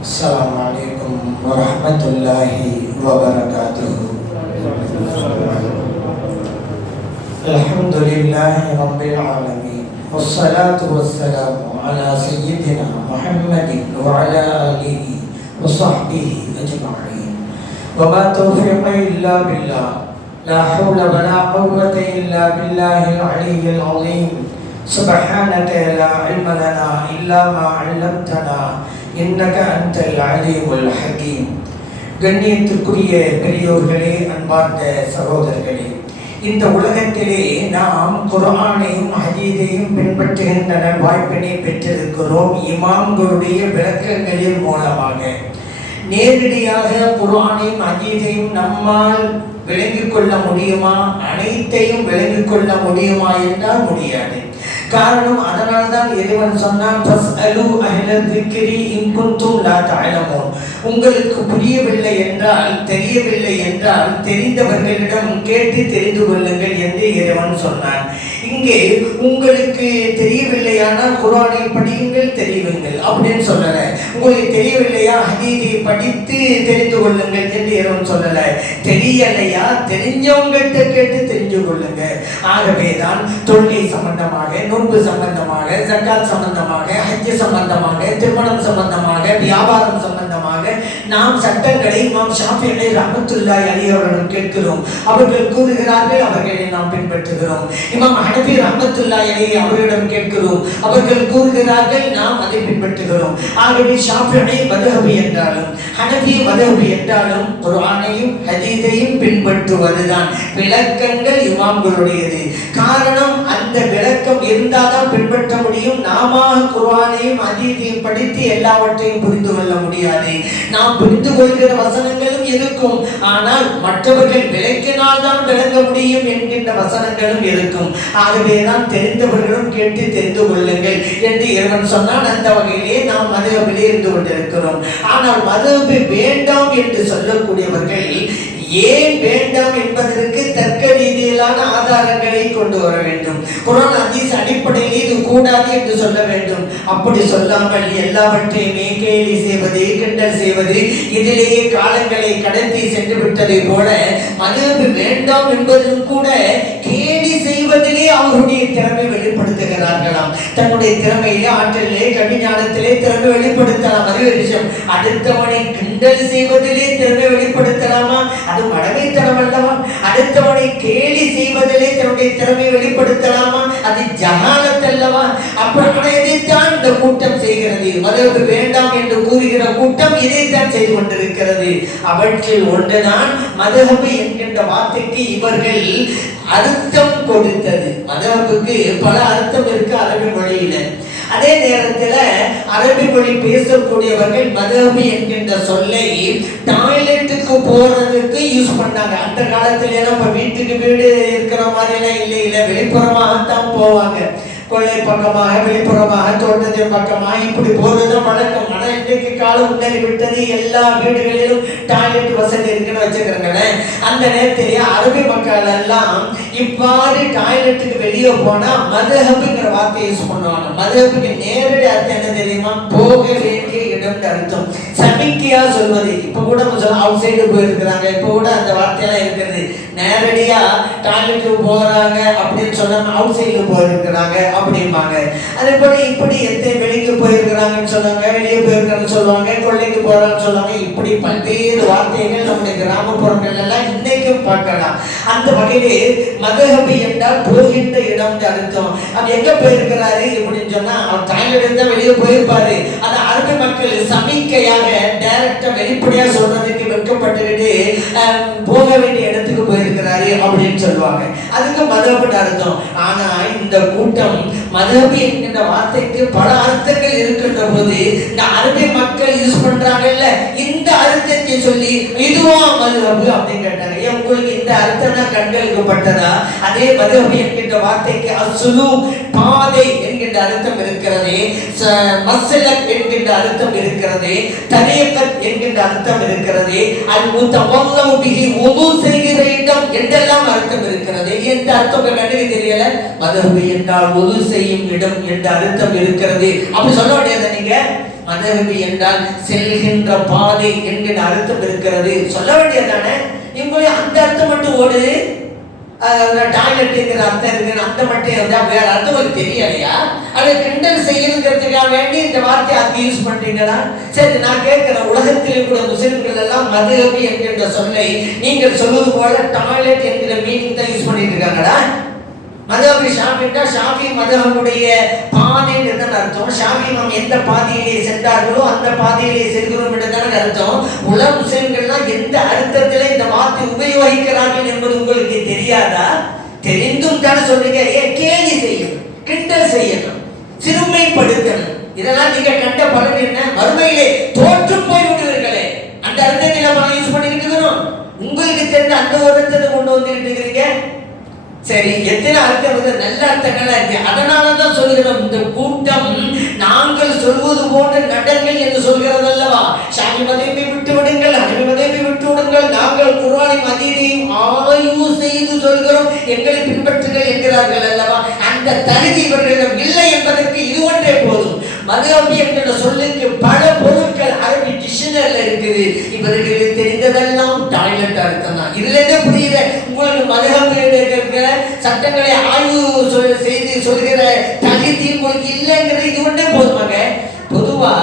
السلام عليكم ورحمة الله وبركاته. الحمد لله رب العالمين والصلاة والسلام على سيدنا محمد وعلى آله وصحبه أجمعين وما توفيق إلا بالله لا حول ولا قوة إلا بالله العلي العظيم سبحانك لا علم لنا إلا ما علمتنا إنك أنت العليم الحكيم. கண்ணியத்திற்குரிய பெரியோர்களே, அன்பார்ந்த சகோதரர்களே, இந்த உலகத்திலே நாம் குர்ஆனையும் ஹதீஸையும் பின்பற்றுகின்ற வாய்ப்பினை பெற்றிருக்கிறோம். இமாம்களுடைய விளக்கங்களின் மூலமாக நேரடியாக குர்ஆனையும் ஹதீஸையும் நம்மால் விளங்கிக் கொள்ள முடியுமா? அனைத்தையும் விளங்கிக் கொள்ள முடியுமா என்றால் முடியாது. காரணம், அதனால்தான் இறைவன் சொன்னான், ஃபஸ்அலு அஹ்லல் ذிக்ரி இன் குன்தும் லா தஅலமூன். உங்களுக்கு புரியவில்லை என்றால், தெரியவில்லை என்றால் தெரிந்தவர்களிடம் கேட்டு தெரிந்து கொள்ளுங்கள் என்று இறைவன் சொன்னான். இங்கே உங்களுக்கு தெரியவில்லையானால் குர்ஆனை படியுங்கள், தெரியுங்கள் அப்படின்னு சொல்லல. உங்களுக்கு தெரியவில்லையா, ஹதீஸை படித்து தெரிந்து கொள்ளுங்கள் என்று இறைவன் சொல்லல. தெரியலையா, தெரிஞ்சவங்கள்ட்ட கேட்டு தெரிஞ்சு கொள்ளுங்க. ஆகவேதான் தொழுகை சம்பந்தமாக, நோன்பு சம்பந்தமாக, ஜக்காத் சம்பந்தமாக, ஹஜ் சம்பந்தமாக, திருமணம் சம்பந்தமாக, வியாபாரம் சம்பந்தமாக நாம் சட்டங்களை இமாம் ஷாஃபிஈ ரஹ்மத்துல்லாஹி அலைஹி அவர்களிடம் கேட்கிறோம். அவர்கள் கூறுகிறார்கள், அவர்களை நாம் பின்பற்றுகிறோம். இமாம் ஹனஃபி ரஹ்மத்துல்லாஹி அலைஹி அவர்களிடம் கேட்கிறோம், அவர்கள் கூறுகிறார்கள், நாம் அதை பின்பற்றுகிறோம். ஆகவே ஷாஃபிஈ மذஹபி என்றாலும் ஹனஃபி மذஹபி என்றாலும் குர்ஆனையும் ஹதீஸையும் பின்பற்றுவதுதான். விளக்கங்கள் இமாம்களுடையது. காரணம், அந்த விளக்கம் இருந்தால்தான் பின்பற்ற முடியும். நாம குர்ஆனையும் ஹதீஸையும் படித்து எல்லாவற்றையும் புரிந்து கொள்ள முடியாது. நாம் புரிந்து கொள்கிற வசனங்களும் இருக்கும், ஆனால் மற்றவர்கள் விளக்கினால் தான் விளங்க முடியும் என்கின்ற வசனங்களும் இருக்கும். ஆகவேதான் தெரிந்தவர்களும் கேட்டு தெரிந்து கொள்ளுங்கள் என்று இறைவன் சொன்னால், அந்த வகையிலே நாம் மதுஹபிலே இருந்து கொண்டிருக்கிறோம். ஆனால் மதுஹபு வேண்டாம் என்று சொல்லக்கூடியவர்கள் ஏன் வேண்டாம் என்பதற்கு தர்க்க ரீதியிலான ஆதாரங்களை கொண்டு வர வேண்டும். குர்ஆன் ஹதீஸ் அடிப்படையில் இது கூடாது என்று சொல்ல வேண்டும். அப்படி சொல்லாமல் எல்லாவற்றையுமே கேலி செய்வது, கிண்டல் செய்வது, இதிலேயே காலங்களை கடத்தி சென்று விட்டதை போல மதுஹப் வேண்டாம் என்பதும் கூட கேலி செய்வதிலே அவருடைய திறமை வெளிப்படுத்துகிறார்களாம். தன்னுடைய திறமையிலே, ஆற்றலிலே, கவிஞானத்திலே திறமை வெளிப்படுத்தலாம், அது ஒரு விஷயம். அடுத்தவனை கிண்டல் செய்வதிலே திறமை வெளிப்படுத்தலாமா? அது மடமைத்தனம் அல்லவா? அடுத்தவனை கேலி செய்வதிலே தன்னுடைய திறமை வெளிப்படுத்தலாமா? அது ஜஹாலத் அல்லவா? அப்படி இதைத்தான் இந்த கூட்டம் செய்கிறது. மதுஹப் வேண்டாம் என்று கூறுகிற கூட்டம் இதைத்தான் செய்து கொண்டிருக்கிறது. அவற்றில் ஒன்றுதான் மதுஹப் என்கின்ற வார்த்தைக்கு இவர்கள் அர்த்தம் கொடுத்தது. மதுஹப்புக்கு பல அர்த்தம் இருக்கு அரபி மொழியில. அதே நேரத்தில் அரபி மொழி பேசக்கூடியவர்கள் மதுஹப் என்கின்ற சொல்லை டாய்லெட்டுக்கு போறதுக்கு யூஸ் பண்ணாங்க. அந்த காலத்துல எல்லாம் இப்ப வீட்டுக்கு வீடு இருக்கிற மாதிரி எல்லாம் இல்லை, வெளிப்புறமாகத்தான் போவாங்க. கொள்ளை பக்கமாக, வெளிப்புறமாக, தோட்டத்தின் பக்கமாக இப்படி போறதுதான் வழக்கம். ஆனால் இன்றைக்கு காலம் முன்னேறி விட்டது. எல்லா வீடுகளிலும் டாய்லெட் வசதி இருக்குன்னு வச்சுக்கிறேங்க. அந்த நேரத்திலே அரபி மக்கள் எல்லாம் இவ்வாறு டாய்லெட்டுக்கு வெளியே போனா மதுஹப்ங்கிற வார்த்தையை யூஸ் பண்ணுவாங்க. மதுஹப்புக்கு நேரடி அர்த்தம் என்ன தெரியுமா? போக வேண்டிய இடம் அர்த்தம். சமிக்கையா சொல்வது. இப்ப கூட அவுட் சைடு போயிருக்கிறாங்க, இப்ப கூட அந்த வார்த்தையெல்லாம் இருக்கிறது. நேரடியா டாய்லெட்டுக்கு போறாங்க அப்படின்னு சொன்னாங்க, அவுட் சைடு போயிருக்கிறாங்க அப்படிம்பாங்க. அதே போல இப்படி எத்தனை வெளிக்கு போயிருக்கிறாங்கன்னு சொல்லுவாங்க, வெளியே போயிருக்காங்கன்னு சொல்லுவாங்க, கொள்ளைக்கு போறாங்கன்னு சொல்லுவாங்க. இப்படி பல்வேறு வார்த்தைகள் நம்முடைய கிராமப்புறங்கள் எல்லாம் இன்னைக்கும் பார்க்கலாம். அந்த வகையிலே மதுஹப் என்றால் போகின்ற இடம் அர்த்தம். அது எங்க போயிருக்கிறாரு இப்படின்னு சொன்னா, அவர் டாய்லெட் தான் வெளியே போயிருப்பாரு. அந்த அரபி மக்கள் சமிக்கையாக டைரக்டா வெளிப்படையா சொல்றதுக்கு வெட்கப்பட்டுக்கிட்டு போக வேண்டிய இடத்துக்கு போயிருக்கிறாரு அப்படின்னு சொல்லுவாங்க. அதுக்கு மதுஹப் அர்த்தம். ஆனா இந்த கூட்டம் மதுஹப் என்கின்ற வார்த்தைக்கு பல அர்த்தங்கள் இருக்கின்ற போது இந்த அரபி மக்கள் யூஸ் பண்றாங்கல்ல, இந்த அர்த்தத்தை சொல்லி இதுவா மதுஹப் அப்படின்னு கேட்டாங்க. உங்களுக்கு இந்த அர்த்தம் தான் கண்களுக்கு பட்டதா? அதே மதுஹப் என்கின்ற வார்த்தைக்கு அஸ்லு பாதை என்கின்ற அர்த்தம் இருக்கிறது, மஸ்லக் என்கின்ற அர்த்தம் இருக்கிறது, தரீகத் என்கின்ற அர்த்தம் இருக்கிறது, அல் முத்தவல்லு பிஹி வுது செய்கிற இடம் என்றெல்லாம் அர்த்தம் இருக்கிறது. எந்த அர்த்தம் கண்ணுக்கு தெரியல? மதுஹப் என்றால் வுது செய்யும் இடம் என்ற அர்த்தம் இருக்கிறது. அப்படி சொல்ல முடியாது. நீங்க மதஹபி என்றால் செல்கின்ற பாதை என்கிற அர்த்தம் இருக்கிறது. சொல்ல வேண்டியதானே? இவங்க அந்த அர்த்தம் மட்டும் ஓடுது. டாய்லெட்டுங்கிற அர்த்தம் இருக்கு, அந்த மட்டும் வேற அர்த்தம் உங்களுக்கு தெரியலையா? அதை கிண்டல் செய்யணுங்கிறதுக்காக வேண்டி இந்த வார்த்தையை அது யூஸ் பண்றீங்களா? சரி, நான் கேட்கிறேன், உலகத்தில் கூட முஸ்லிம்கள் எல்லாம் மதுஹபி என்கின்ற சொல்லை நீங்கள் சொல்வது போல டாய்லெட் என்கிற மீனிங் தான் யூஸ் பண்ணிட்டு இருக்காங்களா? மதுஹபி ஷாஃபின்னா ஷாஃபி மதுஹபுடைய பாதைன்னு தான் அர்த்தம். ஷாஃபி நாம் எந்த பாதையிலே சென்றார்களோ அந்த பாதையிலே செல்கிறோம் என்று தானே அர்த்தம். உலக முஸ்லிம்கள்லாம் எந்த அர்த்தத்தில் இந்த வார்த்தை உபயோகிக்கிறார்கள் என்பது உங்களுக்கு தெரியாதா? தெரிந்தும் தானே சொல்றீங்க. கேலி செய்யணும், கிண்டல் செய்யணும், சிறுமைப்படுத்தணும். இதெல்லாம் நீங்க கண்ட பலன் என்ன? மறுமையிலே தோற்று போய் விடுவீர்களே. அந்த அர்த்தத்தை நம்ம யூஸ் பண்ணிக்கிட்டு இருக்கிறோம். உங்களுக்கு தெரிந்த அந்த ஒரு அர்த்தத்தை கொண்டு வந்துட்டு இருக்கிறீங்க. சரி, எத்தனை அர்த்தம் வந்து நல்ல அர்த்தங்களா இருக்கு. அதனாலதான் சொல்கிறோம், இந்த கூட்டம் நாங்கள் சொல்வது போன்ற நடங்கள் என்று சொல்கிறது அல்லவா? ஷாஃபி மதஹபை விட்டு விடுங்கள், ஹனபி மதஹபை விட்டு விடுங்கள், நாங்கள் குர்ஆனையும் ஹதீஸையும் ஆய்வு செய்து சொல்கிறோம், எங்களை பின்பற்றுங்கள் என்கிறார்கள் அல்லவா? அந்த தகுதி இவர்களிடம் இல்லை என்பதற்கு இது ஒன்றே போதும். மதுஹபி என்கிற சொல்லுக்கு பல பொருட்கள் அரபி டிக்ஷனரியில இருக்குது. இவர்களுக்கு தெரிந்ததெல்லாம் டாய்லெட் அர்த்தம் தான். இதுல என்ன புரியுது உங்களுக்கு? மதுஹபி இருக்கிற சட்டங்களை ஆய்வு செய்து சொல்கிற தகுதி உங்களுக்கு இல்லைங்கிறது இது ஒன்றே போதுமாங்க. பொதுவா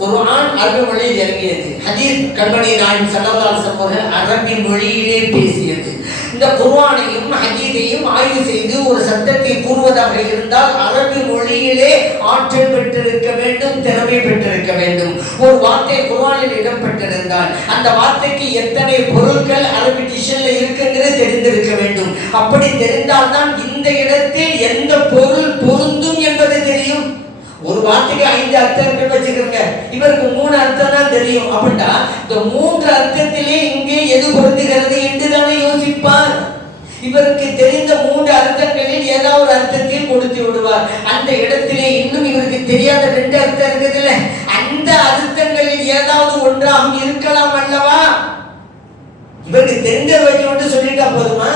குர்ஆன் அரபி மொழியில் இறங்கியது. ஹதீஸ் கண்மணி நாயகம் ஸல்லல்லாஹு அலைஹி வஸல்லம் அரபி மொழியிலே பேசியது. இந்த குர்ஆனையும் ஹதீஸையும் ஆய்வு செய்து ஒரு சட்டத்தை கூறுவதாக இருந்தால் அரபி மொழியிலே ஆற்றல் பெற்றிருக்க வேண்டும், திறமை பெற்றிருக்க வேண்டும். ஒரு வார்த்தை குர்ஆனில் இடம்பெற்றிருந்தால் அந்த வார்த்தைக்கு எத்தனை பொருட்கள் அரபி டிக்ஷனரியில் இருக்குங்கிறது தெரிந்திருக்க வேண்டும். அப்படி தெரிந்தால்தான் இந்த இடத்தில் எந்த பொருள் பொருந்தும் என்பது தெரியும். ஒரு வார்த்தைக்கு 5 அர்த்தங்கள் வச்சுக்கிறங்க, இவருக்கு 3 அர்த்தம் தான் தெரியும். அப்படின்னா இந்த 3 அர்த்தத்திலே இங்கே எது பொருந்துகிறது என்று தானே யோசிப்பார். இவருக்கு தெரிந்த 3 அர்த்தங்களில் ஏதாவது ஒரு அர்த்தத்தையும் கொடுத்து விடுவார். அந்த இடத்திலே இன்னும் இவருக்கு தெரியாத 2 அர்த்தம் இருக்குதுல்ல, அந்த அர்த்தங்களில் ஏதாவது ஒன்றாக இருக்கலாம் அல்லவா? இவருக்கு தெரிஞ்ச வச்சு மட்டும் சொல்லிட்டா போதுமா?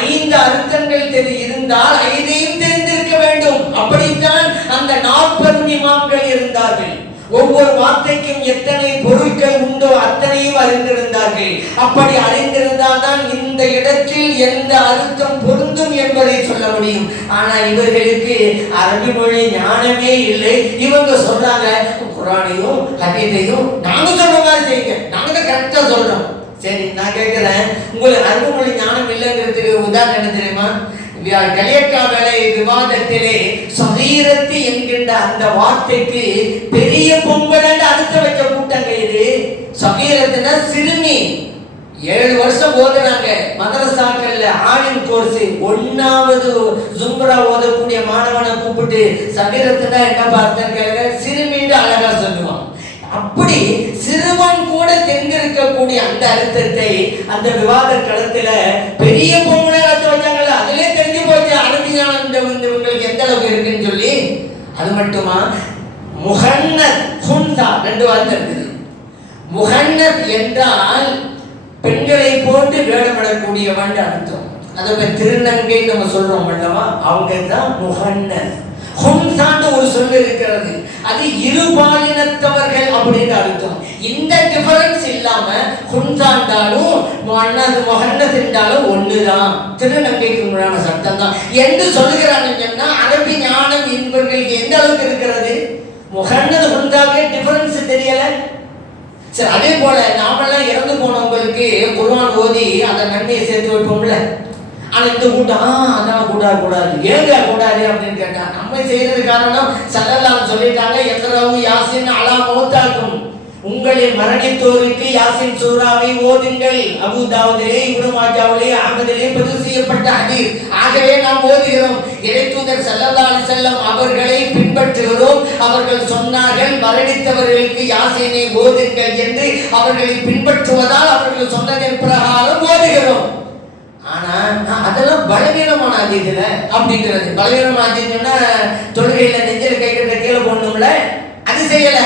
5 அர்த்தங்கள் இருந்தால் 5ஐயும் தெரிந்திருக்க வேண்டும். அப்படித்தான் அந்த 40 இமாம்கள் இருந்தார்கள். ஒவ்வொரு வார்த்தைக்கும் எத்தனை பொருட்கள் உண்டோ அத்தனையும் அறிந்திருந்தார்கள். அப்படி அறிந்திருந்தால் தான் இந்த இடத்தில் எந்த அர்த்தம் பொருந்தும் என்பதை சொல்ல முடியும். ஆனா இவர்களுக்கு அரபி மொழி ஞானமே இல்லை. இவங்க சொல்றாங்க, குர்ஆனையும் ஹதீஸையும் நாங்க சொல்ற மாதிரி செய்யுங்க, நாங்க தான் கரெக்டா சொல்றோம். சரி, நான் கேட்கிறேன், உங்களுக்கு அரபு மொழி ஞானம் இல்லைங்கிறதுக்கு உதாரணம் என்ன தெரியுமா? கலியக்கா வேலை விவாதத்திலே சகீரத்து என்கின்ற அந்த வார்த்தைக்கு பெரிய பொங்கல் அர்த்தம் வச்ச கூட்டங்க இது. சகீரத்துனா சிறுமி. 7 வருஷம் ஓதுறாங்க மதரசாக்கள்ல ஆலிம் கோர்ஸ். 1வது ஜும்ரா ஓதக்கூடிய மாணவனை கூப்பிட்டு சகீரத்துனா என்ன பார்த்தேன்னு கேளுங்க, சிறுமின்னு அழகா சொல்லுவான். அப்படி சிறுவன் கூட தெரிந்திருக்கக்கூடிய அந்த அர்த்தத்தை அந்த விவாத களத்துல பெரிய பொங்கலை அர்த்தம் வச்சாங்கல்ல, அதிலே தெரிஞ்சு போச்சு அரபியான இவங்களுக்கு எந்த அளவுக்கு இருக்குன்னு சொல்லி. அது மட்டுமா, முஹன்னத் ஹுன்சா 2 வார்த்தை இருக்குது. முஹன்னத் என்றால் பெண்களை போட்டு வேடமிடக்கூடியவன் அர்த்தம். அதை திருநங்கை நம்ம சொல்றோம் அல்லவா, அவங்க தான் முஹன்னத். ஹுன்சான்னு ஒரு சொல் இருக்கிறது, அது இருபாலினத்தவர்கள் அப்படின்னு அர்த்தம். இந்த டிஃபரன்ஸ் இல்லாம ஹுன்சாண்டாலும் முஹன்னத் என்றாலும் ஒண்ணுதான், திருநங்கைக்கு முன்னான சட்டம் தான் என்று சொல்லுகிறாங்கன்னா அரபி ஞானம் என்பவர்களுக்கு எந்த அளவுக்கு இருக்கிறது? முஹன்னத் ஹுன்சாவுக்கே டிஃபரன்ஸ் தெரியல. சரி, அதே போல நாமெல்லாம் இறந்து போனவங்களுக்கு குர்ஆன் ஓதி அதை நன்மையை சேர்த்து வைப்போம்ல. ஆனா இந்த கூட்டம் அதான் கூடாது ஏங்க கூடாது அப்படின்னு கேட்டா, நம்ம செய்யறது காரணம் ஸல்லல்லாஹு சொல்லிட்டாங்க, யக்ரவு யாசின் அலா மௌத்தாக்கும், உங்களின் மரணித்தோருக்கு யாசின் சூராவை ஓதுங்கள். அபூ தாவூதிலே, இப்னு மாஜாவிலே, அஹ்மதிலே பதிவு செய்யப்பட்ட ஹதீஸ். ஆகவே நாம் ஓதுகிறோம். இறைத்தூதர் ஸல்லல்லாஹு அலைஹி வஸல்லம் அவர்களை பின்பற்றுகிறோம். அவர்கள் சொன்னார்கள், மரணித்தவர்களுக்கு யாசினை ஓதுங்கள் என்று. அவர்களை பின்பற்றுவதால் அவர்கள் சொன்னதன் பிரகாரம் ஓதுகிறோம். ஆனா அதெல்லாம் பலவீனமான ஹதீஸ்ல அப்படிங்கிறது. பலவீனமான ஹதீஸ்னா தொழுகையில நெஞ்சில கை கட்ட கீழே போடணும்ல, அது செய்யல.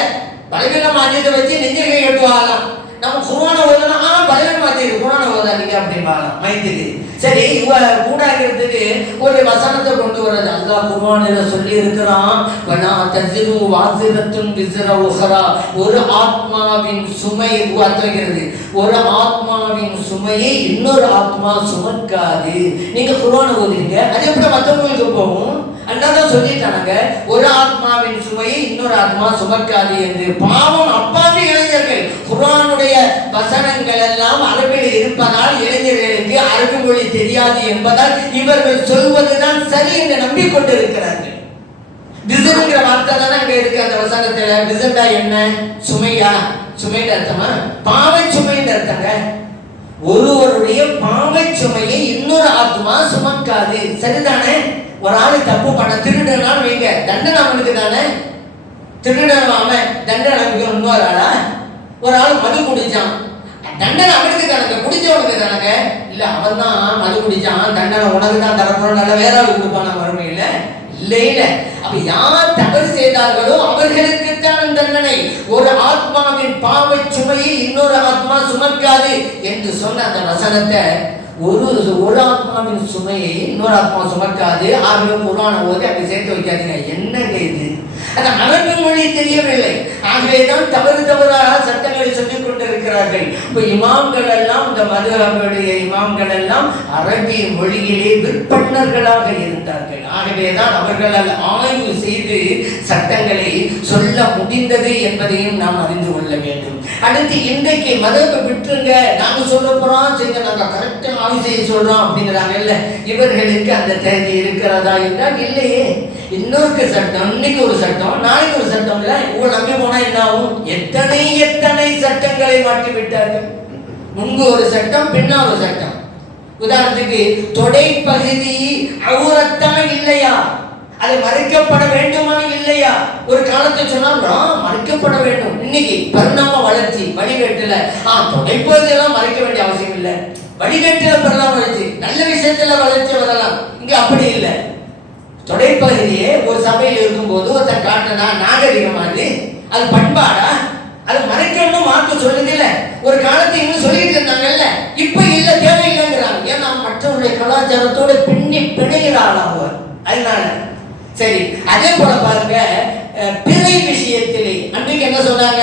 பலவீனமான ஹதீஸை வச்சு நெஞ்சில கை கட்டுவாங்களாம். நம்ம குர்ஆனை ஓதனா பலவீனமான ஹதீஸ், குர்ஆனை ஓதாதீங்க அப்படின்பாங்க மைத்துக்கு. சரி, இவ கூடாகிறதுக்கு ஒரு வசனத்தை கொண்டு வர்றது. அல்லாஹ் குர்ஆனில சொல்லி இருக்கிறான், வலா தஸிரு வாஸிரத்துன் விஸ்ர உஹரா, ஒரு ஆத்மாவின் சுமை உயர்த்துகிறது, ஒரு ஆத்மாவின் சுமையை இன்னொரு ஆத்மா சுமக்காது. நீங்க குர்ஆனை ஓதுறீங்க, அது எப்படி மற்றவங்களுக்கு போகும்? அல்லாஹ் சொல்லிட்டாங்க, ஒரு ஆத்மாவின் சுமையை இன்னொரு ஆத்மா சுமக்காது என்று. பாவம் அப்பாவி இளைஞர்கள், குர்ஆனுடைய வசனங்கள் எல்லாம் அரபில் இருப்பதால் இளைஞர்களுக்கு அரபி மொழி தெரியாது என்பதால் இவர்கள் சொல்வதுதான் சரி என்று நம்பிக்கொண்டிருக்கிறார்கள். விசனுங்கிற வார்த்தை தானே அங்க இருக்கு அந்த வசனத்துல. விசன்டா என்ன? சுமையா? சுமைன்னு அர்த்தமா? பாவ சுமைன்னு அர்த்தங்க. ஒருவருடைய பாவ சுமையை இன்னொரு ஆத்மா சுமக்காது. சரிதானே? ஒரு ஆளு தப்பு பண்ண திருடனான்னு வைங்க, தண்டனை அவனுக்கு தானே. திருடன் அவன், தண்டனை அவனுக்கு இன்னொரு ஆளா? ஒரு ஆள் மது குடிச்சான், தண்டனை அவனுக்கு தானங்க, குடிச்சவனுக்கு தானங்க. இல்ல அவன் தான் மது குடிச்சான், தண்டனை உனக்கு தான் தரப்போம், நல்ல வேற ஆள் கொடுப்பான வறுமையில. இல்ல இல்ல, அப்ப யார் தவறு செய்தார்களோ அவர்களுக்குத்தான் தண்டனை. ஒரு ஆத்மாவின் பாவ சுமையை இன்னொரு ஆத்மா சுமக்காது என்று சொன்ன அந்த வசனத்தை, ஒரு ஆத்மாவின் சுமையை இன்னொரு ஆத்மா சுமக்காது. ஆகவே குர்ஆனை ஓதி அப்படி சேர்த்து வைக்காதீங்க. என்னங்க இது? அந்த அரபு மொழி தெரியவில்லை, ஆகவேதான் தவறு தவறாக சட்டங்களை சொல்லிக் கொண்டிருக்கிறார்கள். இப்ப இமாம்கள் எல்லாம், இந்த மதுஹபுடைய இமாம்கள் எல்லாம் அரபி மொழியிலே விற்பன்னர்களாக இருந்தார்கள். ஆகவேதான் அவர்களால் ஆய்வு செய்து சட்டங்களை சொல்ல முடிந்தது என்பதையும் நாம் அறிந்து கொள்ள வேண்டும். அடுத்து, இன்றைக்கு மதத்தை விட்டுருங்க, நாங்க சொல்ல போறோம் செய்ய, நாங்க கரெக்டா ஆய்வு செய்ய சொல்றோம் அப்படிங்கிறாங்க. இல்ல, இவர்களுக்கு அந்த தேதி இருக்கிறதா என்றால் இல்லையே. இன்னொரு சட்டம், இன்னைக்கு ஒரு சட்டம், நாளைக்கு ஒரு சட்டம். இல்ல, இவங்க நம்பி போனா என்ன ஆகும்? எத்தனை எத்தனை சட்டங்களை மாற்றி விட்டார்கள். முன்பு ஒரு சட்டம், பின்னா ஒரு சட்டம். உதாரணத்துக்கு, தொடை பகுதி அவுரத்தா இல்லையா, அது மறைக்கப்பட வேண்டுமா இல்லையா? ஒரு காலத்தை சொன்னா மறைக்கப்பட வேண்டும். இன்னைக்கு பரிணாம வளர்ச்சி, வடிகட்டுல தொடைப்பகுதியெல்லாம் மறைக்க வேண்டிய அவசியம் இல்லை. வடிகட்டுல பரிணாம வளர்ச்சி, நல்ல விஷயத்துல வளர்ச்சி வரலாம். இங்க அப்படி இல்லை. தொடைப்பகுதியே ஒரு சபையில் இருக்கும்போது ஒருத்தர் காட்டினா நாகரிகமானது, அது பண்பாடா? அது மறைக்கணும் மாற்ற சொல்லுது இல்ல. ஒரு காலத்தை இன்னும் சொல்லிட்டு இருந்தாங்கல்ல, இப்ப இல்ல, தேவையில்லைங்கிறாங்க. ஏன்னா மற்றவருடைய கலாச்சாரத்தோட பின்னி பிணைகிறாள் அவர். அதனால சரி. அதே போல பாருங்க, பிறை விஷயத்திலே அன்றைக்கு என்ன சொன்னாங்க?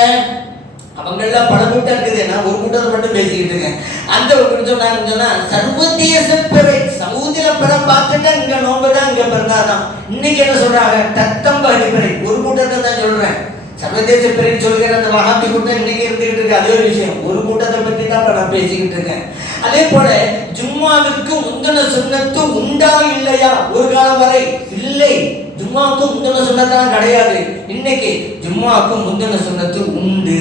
அவங்கெல்லாம் பல கூட்டம் இருக்குது, நான் ஒரு கூட்டத்தை மட்டும் பேசிக்கிட்டு இருக்கேன். அந்த ஒரு சொன்னாங்கன்னா, சர்வதேச பிறை, சவுதியில பிற பார்த்துட்டா இங்க நோம்புதான், இங்க பிறந்தாதான். இன்னைக்கு என்ன சொல்றாங்க? தத்தம்பகடி பிறை. ஒரு கூட்டத்தை தான் சொல்றேன். சர்வதேச பிறை சொல்கிற அந்த வகாபி கூட்டம் இன்னைக்கு இருந்துகிட்டு இருக்கு, அதே ஒரு விஷயம். ஒரு கூட்டத்தை பற்றி தான் நான் பேசிக்கிட்டு இருக்கேன். அதே போல ஜும்மாவிற்கு முந்தின சுன்னத்து உண்டா இல்லையா? ஒரு காலம் வரை இல்லை, ஜும்மாவுக்கு முந்தின சுன்னத்தான் கிடையாது. இன்னைக்கு ஜும்மாவுக்கு முந்தின சுன்னத்து உண்டு.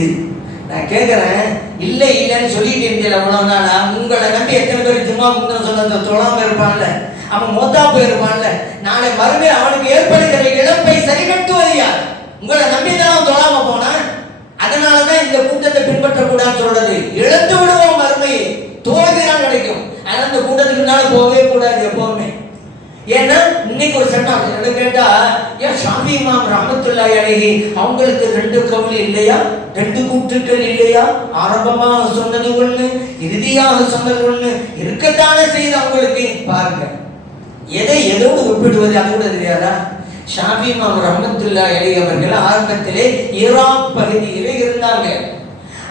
நான் கேட்கிறேன், இல்லை இல்லைன்னு சொல்லிட்டு இருந்தேன் அவ்வளவு நாளா. உங்களை நம்பி எத்தனை பேர் ஜும்மா முந்தின சுன்னத்தை தொழாம இருப்பான்ல, அவன் மொத்தா போயிருப்பான்ல, நாளை மறுபடியும் அவனுக்கு ஏற்படுகிற இழப்பை சரி கட்டுவது யார்? உங்களை நம்பிதான் அவன் தொழாம போனான். அதனாலதான் இந்த கூட்டத்தை பின்பற்றக்கூடாதுன்னு சொல்றது. இழந்து விடுவோம் மறுமையை, தோல்விதான் கிடைக்கும். ஆனா இந்த கூட்டத்துக்கு முன்னால போகவே கூடாது எப்பவுமே. ஏன்னா இன்னைக்கு ஒரு சட்டம் என்ன கேட்டா, ஏன் ஷாஃபி இமாம் ரஹ்மத்துல்லாஹி அலைஹி அவங்களுக்கு 2 கவுல் இல்லையா, 2 கூற்றுக்கள் இல்லையா? ஆரம்பமாக சொன்னது ஒண்ணு, இறுதியாக சொன்னது ஒண்ணு இருக்கத்தானே செய்து அவங்களுக்கு. பாருங்க, எதை எதோடு ஒப்பிடுவது அது கூட தெரியாதா? ஷாஃபி இமாம் ரஹ்மத்துல்லாஹி அலைஹி அவர்கள் ஆரம்பத்திலே ஈராக் பகுதியிலே இருந்தாங்க.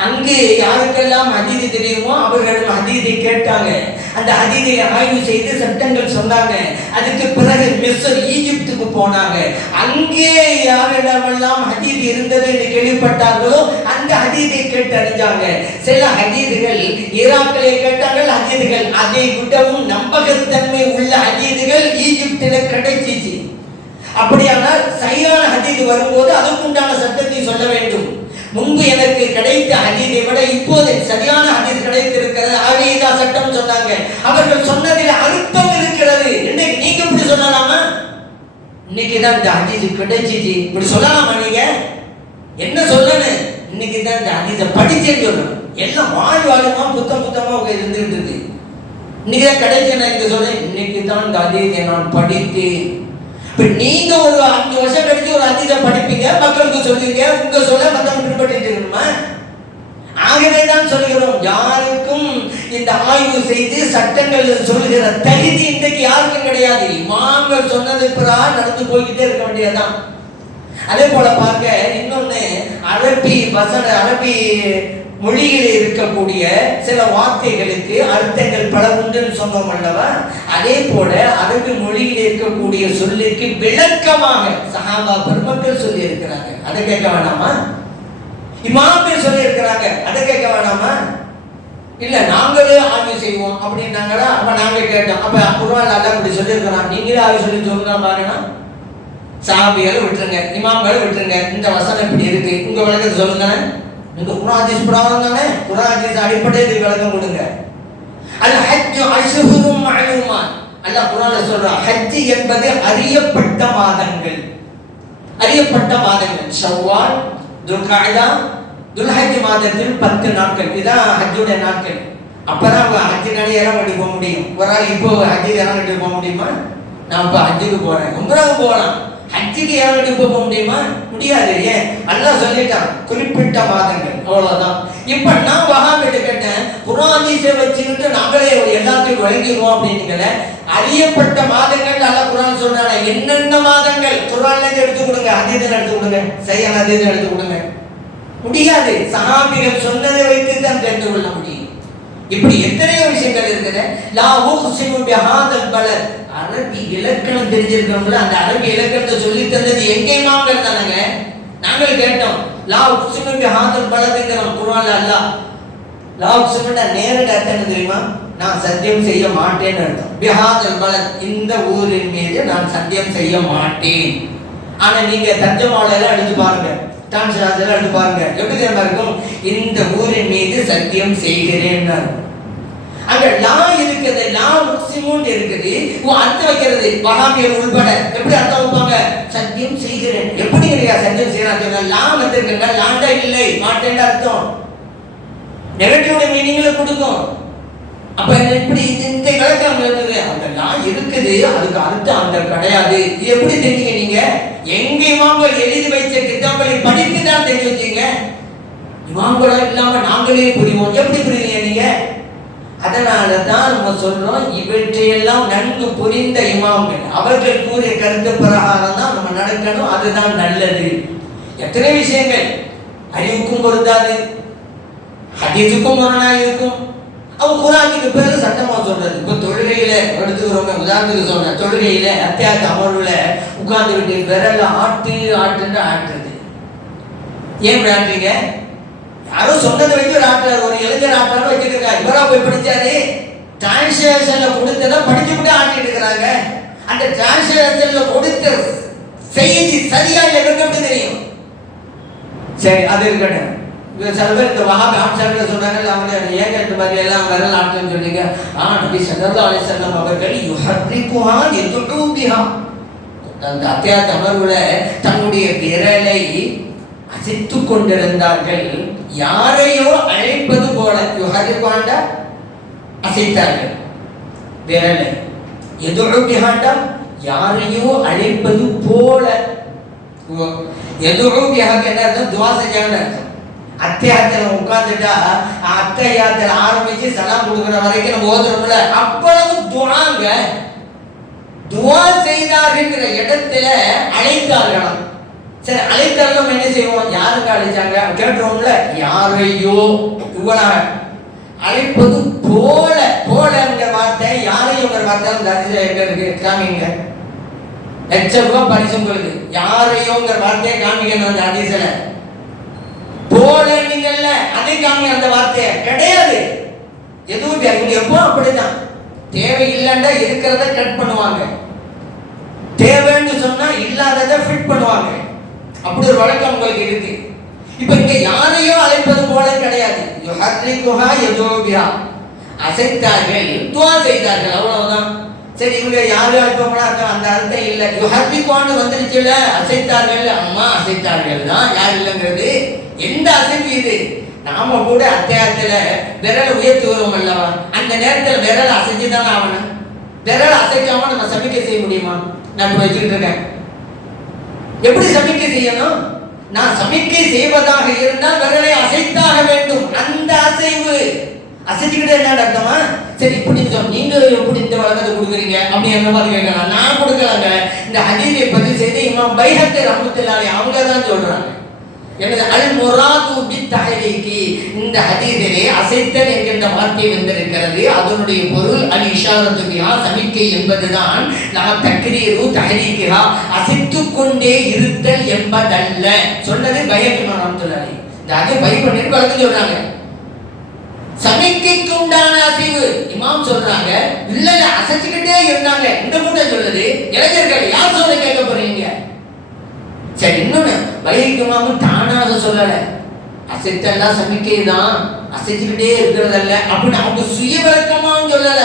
அங்கே யாருக்கெல்லாம் ஹதீது தெரியுமோ அவர்களும் ஹதீதை கேட்டாங்க. அந்த ஹதீதை ஆய்வு செய்து சட்டங்கள் சொன்னாங்க. அதுக்கு பிறகு மிஸ்ர், ஈஜிப்துக்கு போனாங்க. அங்கே யாரிடமெல்லாம் ஹதீது இருந்தது என்று கேள்விப்பட்டார்களோ அந்த ஹதீதை கேட்டு அறிஞ்சாங்க. சில ஹதீதுகள் ஈராக்கிலே கேட்டார்கள் ஹதீதுகள், அதை விடவும் நம்பகத்தன்மை உள்ள ஹதீதுகள் ஈஜிப்தில கிடைச்சிச்சு. அப்படியானால் சரியான ஹதீது வரும்போது அதுக்குண்டான சட்டத்தை சொல்ல வேண்டும். முன்பு எனக்கு கிடைத்த ஹதீதை விட இப்போது சரியான ஹதீஸ் கிடைத்திருக்கிறது, ஆகவேதா சட்டம் சொன்னாங்க. அவர்கள் சொன்னதில் அர்த்தம் இருக்கிறது. இன்னைக்கு நீங்க இப்படி சொல்லலாமா? இன்னைக்கு தான் இந்த ஹதீஸ் கிடைச்சிச்சு இப்படி சொல்லலாமா? நீங்க என்ன சொல்லணும்? இன்னைக்கு தான் இந்த ஹதீஸை படிச்சேன்னு சொல்லணும். எல்லாம் வாழ்வாழுமா புத்தமா இருந்துகிட்டு இருக்கு. இன்னைக்கு தான் கிடைச்ச நான் இங்க சொல்றேன், இன்னைக்கு தான் இந்த ஹதீஸை நான் படித்தேன். நீங்க ஒரு 5 வருஷம் கழிச்சு ஒரு ஹதீஸை படிப்பீங்க, மக்களுக்கு சொல்லுவீங்க, உங்க சொல்ல மத்தவங்க பின்பற்றிட்டு இருக்கணுமா? ஆகவே தான் சொல்கிறோம், யாருக்கும் இந்த ஆய்வு செய்து சட்டங்கள் சொல்கிற தகுதி இன்றைக்கு யாருக்கும் கிடையாது. இமாம்கள் சொன்னது பிறகு நடந்து போய்கிட்டே இருக்க வேண்டியதுதான். அதே போல பார்க்க இன்னொன்னு, அரபி மொழியில் இருக்கக்கூடிய சில வார்த்தைகளுக்கு அர்த்தங்கள் பல உண்டுன்னு சொன்னோம் அல்லவா? அதே போல அரபி மொழியில் இருக்கக்கூடிய சொல்லுக்கு விளக்கமாக சஹாபா பெருமக்கள் சொல்லி இருக்கிறாங்க. அதை கேட்க வேணாமா? இமாம்கள் சொல்லி இருக்கிறாங்க, அதை கேட்க வேணாமா? இல்ல நாங்களே ஆய்வு செய்வோம் அப்படின்னாங்களா? அப்ப நாங்க கேட்டோம். அப்ப குர்ஆன்ல அல்லாஹ் இப்படி சொல்லி இருக்கிறான், நீங்களே ஆய்வு சொல்லி சொல்லுங்க பாருங்க. சஹாபிகளை விட்டுருங்க, இமாம்களை விட்டுருங்க, இந்த வசனம் இப்படி இருக்கு, உங்க விளக்கத்தை சொல்லுங்க. நீங்க குர்ஆன் ஹதீஸ் பிரகாரம் தானே, குர்ஆன் ஹதீஸ் அடிப்படையில் விளக்கம் கொடுங்க. அல் ஹஜ் அஷ்ஹுரும் மஅலூமாத். அல்லாஹ் குர்ஆன்ல சொல்றான், ஹஜ் என்பது அறியப்பட்ட மாதங்கள். அறியப்பட்ட மாதங்கள் ஷவ்வால், துல்கஅதா, துல்ஹஜ் மாதத்தில் 10 நாட்கள். இதான் ஹஜ்ஜுடைய நாட்கள். அப்பதான் ஹஜ் நடைய கட்டி போக முடியும். ஒரு ஆள் இப்போ ஹஜ்ஜுக்கு கட்டி போக முடியுமா? நான் இப்போ ஹஜ்ஜுக்கு போறேன், உம்ராவுக்கு போகலாம், ஹஜ்ஜுக்கு கட்டி போக முடியுமா? முடியாது. ஏன்? அல்லாஹ் சொல்லிட்டான் குறிப்பிட்ட மாதங்கள், அவ்வளவுதான். இப்ப நான் வஹாபிட்ட கேட்டேன், குர்ஆன் ஹதீஸை வச்சுக்கிட்டு நாங்களே எல்லாத்தையும் வழங்கிடுவோம் அப்படின்னீங்களே, அறியப்பட்ட மாதங்கள் அல்லாஹ் குர்ஆன் சொல்றானே, என்னென்ன மாதங்கள் குர்ஆன்ல இருந்து எடுத்து கொடுங்க, ஹதீஸ்ல எடுத்து கொடுங்க, சஹீஹ் ஹதீஸ்ல எடுத்து கொடுங்க. முடியாது. சஹாபிகள் சொன்னதை வைத்து தான் தெரிந்து கொள்ள முடியும். இப்படி எத்தனையோ விஷயங்கள் இருக்குது. லா உக்ஸிமு பிஹாதல் பலத். அரபி இலக்கணம் தெரிஞ்சிருக்கவங்க அந்த அரபி இலக்கணத்தை சொல்லி தந்தது எங்கே இமாம்கள் தானங்க. நாங்கள் கேட்டோம், லா உக்ஸிமு பிஹாதல் பலத்ங்கற குர்ஆன்ல அல்லாஹ் லா உக்ஸிமுன்னா நேரடி அர்த்தம் என்ன தெரியுமா? நான் சத்தியம் செய்ய மாட்டேன்னு அர்த்தம். பிஹாதல் பலத், இந்த ஊரின் மீது நான் சத்தியம் செய்ய மாட்டேன். ஆனா நீங்க தர்ஜமால எல்லாம் எடுத்து பாருங்க, டிரான்ஸ்லேஷன்ல எடுத்து பாருங்க, எப்படி தெரியுமா இருக்கும்? இந்த ஊரின் மீது சத்தியம் செய்கிறேன். அங்க லா இருக்குது, லா உக்ஸிமுன் இருக்குது. அர்த்தம் வைக்கிறது வஹாபியர் உள்பட எப்படி அர்த்தம் வைப்பாங்க? சத்தியம் செய்கிறேன். எப்படி சத்தியம் செய்யறாங்க? லா வந்திருக்குங்க, லாண்டா இல்லை, மாட்டேன் அர்த்தம். நெகட்டிவ் மீனிங்ல கொடுக்கும். அப்ப இப்படி இந்த விளக்கம் இருக்குது. அந்த லா இருக்குது, அதுக்கு அர்த்தம் அந்த கிடையாது. இது எப்படி தெரிஞ்சீங்க நீங்க? எங்க இமாம்கள் எழுதி வைச்ச கிதாபை படித்து தான் தெரிஞ்சு வச்சீங்க. இமாம்களா இல்லாம நாங்களே புரிவோம். எப்படி புரியுவீங்க நீங்க? அதனால தான் நம்ம சொல்றோம், இவற்றையெல்லாம் நன்கு புரிந்த இமாம்கள் அவர்கள் கூறிய கருத்து பிரகாரம் தான் நம்ம நடக்கணும். அதுதான் நல்லது. எத்தனை விஷயங்கள் அறிவுக்கும் பொருந்தாது, ஹதீஸுக்கும் முரணா இருக்கும். அவங்க குர்ஆனுக்கு பேரு சட்டமா சொல்றது. இப்ப தொழுகையில எடுத்துக்கிறவங்க, உதாரணத்துக்கு சொல்ற, தொழுகையில அத்தியாயத்து அமர்வுல உட்கார்ந்து விட்டு விரல ஆட்டுன்னு ஆட்டுறது. ஏன் இப்படி ஆட்டுறீங்க? யாரோ சொன்னதை வச்சு ஒரு ஆட்டுறாரு, ஒரு இளைஞர் ஆட்டாரு வச்சுருக்கா. இவரா போய் படிச்சாரு, டிரான்ஸ்லேஷன்ல கொடுத்ததை படிச்சுக்கிட்டே ஆட்டிட்டு இருக்கிறாங்க. அந்த டிரான்ஸ்லேஷன்ல கொடுத்த செய்தி சரியா எனக்கு எப்படி தெரியும்? சரி, அது இருக்கட்டும். சில பேர் இந்த வஹாபி ஆட்சியாளர்களை சொன்னாங்க, அவங்க ஏங்க இந்த மாதிரி எல்லாம் விரல் ஆட்டுன்னு சொன்னீங்க. நபி ஸல்லல்லாஹு அலைஹி வஸல்லம் அவர்கள் யுஹர்ரிகுஹா யதுஉ பிஹா, அந்த அத்தியாயத்து அமர்வுல தன்னுடைய விரலை அசைத்துக் கொண்டிருந்தார்கள், யாரையோ அழைப்பது போல. யுஹர்ரிகுஹாண்டா அசைத்தார்கள் விரலை, யதுஉ பிஹாண்டா யாரையோ அழைப்பது போல. யதுஉ பிஹாக்கு என்ன அர்த்தம்? துஆ செஞ்சாங்கன்னு அர்த்தம். அத்தியாயத்தில் உட்கார்ந்துட்டா அத்தியாயத்தில் ஆரம்பிச்சு சலாம் கொடுக்குற வரைக்கும் நம்ம ஓதுறோம்ல, அவ்வளவு துஆங்க. துஆ செய்தார்ங்கிற இடத்துல அழைத்தார்களாம். சரி, அழைத்தாலும் என்ன செய்வோம்? யாருக்கு அழைச்சாங்க கேட்டுருவோம்ல, யாரையோ. இவ்வளவு அழைப்பது போல. போலங்கிற வார்த்தை, யாரையோங்கிற வார்த்தை தரிசனம் எங்க இருக்கு? காமிங்க. லட்சம் பரிசு உங்களுக்கு. யாரையோங்கிற வார்த்தையை காமிக்கணும் அந்த ஹதீஸ்ல. போல நீங்கல்ல, அதை காமிங்க அந்த வார்த்தையை. கிடையாது. எதுவும் எப்போ அப்படிதான். தேவை இல்லைன்னா இருக்கிறத கட் பண்ணுவாங்க, தேவைன்னு சொன்னா இல்லாததை ஃபிட் பண்ணுவாங்க. அப்படி ஒரு வழக்கம் உங்களுக்கு இருக்கு. இப்ப இங்க யாரையோ அழைப்பது போல கிடையாது. யுஹர்ரிகுஹா யதுபிஹா, அசைத்தார்கள், துஆ செய்தார்கள், அவ்வளவுதான். சரி, இவங்க யாரு அழைப்போம்னா அந்த அர்த்தம் இல்லை. யுஹர்ரிகுஹான்னு வந்துருச்சுல, அசைத்தார்கள், அம்மா அசைத்தார்கள் தான், யார் இல்லைங்கிறது. எந்த அசைப்பு இது? நாம கூட அத்தியாயத்துல விரலை உயர்த்தி வருவோம் அல்லவா, அந்த நேரத்தில் விரல் அசைச்சுதானே ஆகணும். விரல் அசைக்காம நம்ம சமிக்கை செய்ய முடியுமா? நான் வச்சுக்கிட்டு இருக்கேன், எப்படி சமிக்கை செய்யணும்? நான் சமிக்கை செய்வதாக இருந்தால் விரலை அசைத்தாக வேண்டும். அந்த அசைவு அசைச்சுக்கிட்டே என்ன அர்த்தமா? சரி இப்படி சொல், நீங்க எப்படி இந்த வழக்கத்தை கொடுக்குறீங்க அப்படி அந்த மாதிரி கேட்கலாம். நான் கொடுக்கலாங்க. இந்த ஹதீஸை பதிவு செய்து இமாம் பைஹக்கி ரஹ்மத்துல்லாஹி அவங்க தான் சொல்றாங்க. எனது அல் முராது பி தஹரீகி, இந்த ஹதீஸிலே அசைத்தல் என்கின்ற வார்த்தை வந்திருக்கிறது. அதனுடைய பொருள் அல் இஷாரத்து பிஹா, சமிக்கை என்பதுதான். நான் தக்ரீரு தஹரீகிஹா, அசைத்துக் கொண்டே இருத்தல் என்பதல்ல. சொன்னது பைஹக்கி ரஹ்மத்துல்லாஹி. இந்த ஹதீஸ் பை பண்ணிட்டு வழக்கு சொல்றாங்க. சமிக்கைக்கு உண்டான அசைவு இமாம் சொல்றாங்க. இல்ல அசைச்சுக்கிட்டே இருந்தாங்க. இந்த கூட்ட சொல்லுது இளைஞர்கள் யார் சொல்ல கேட்க போறீங்க? சரி, இன்னொன்னு பைஹக்கி இமாம் தானாக சொல்லல. அசைத்தெல்லாம் சமிக்கை தான், அசைச்சுக்கிட்டே இருக்கிறதல்ல அப்படின்னு அவங்க சுய விளக்கமாவும் சொல்லல.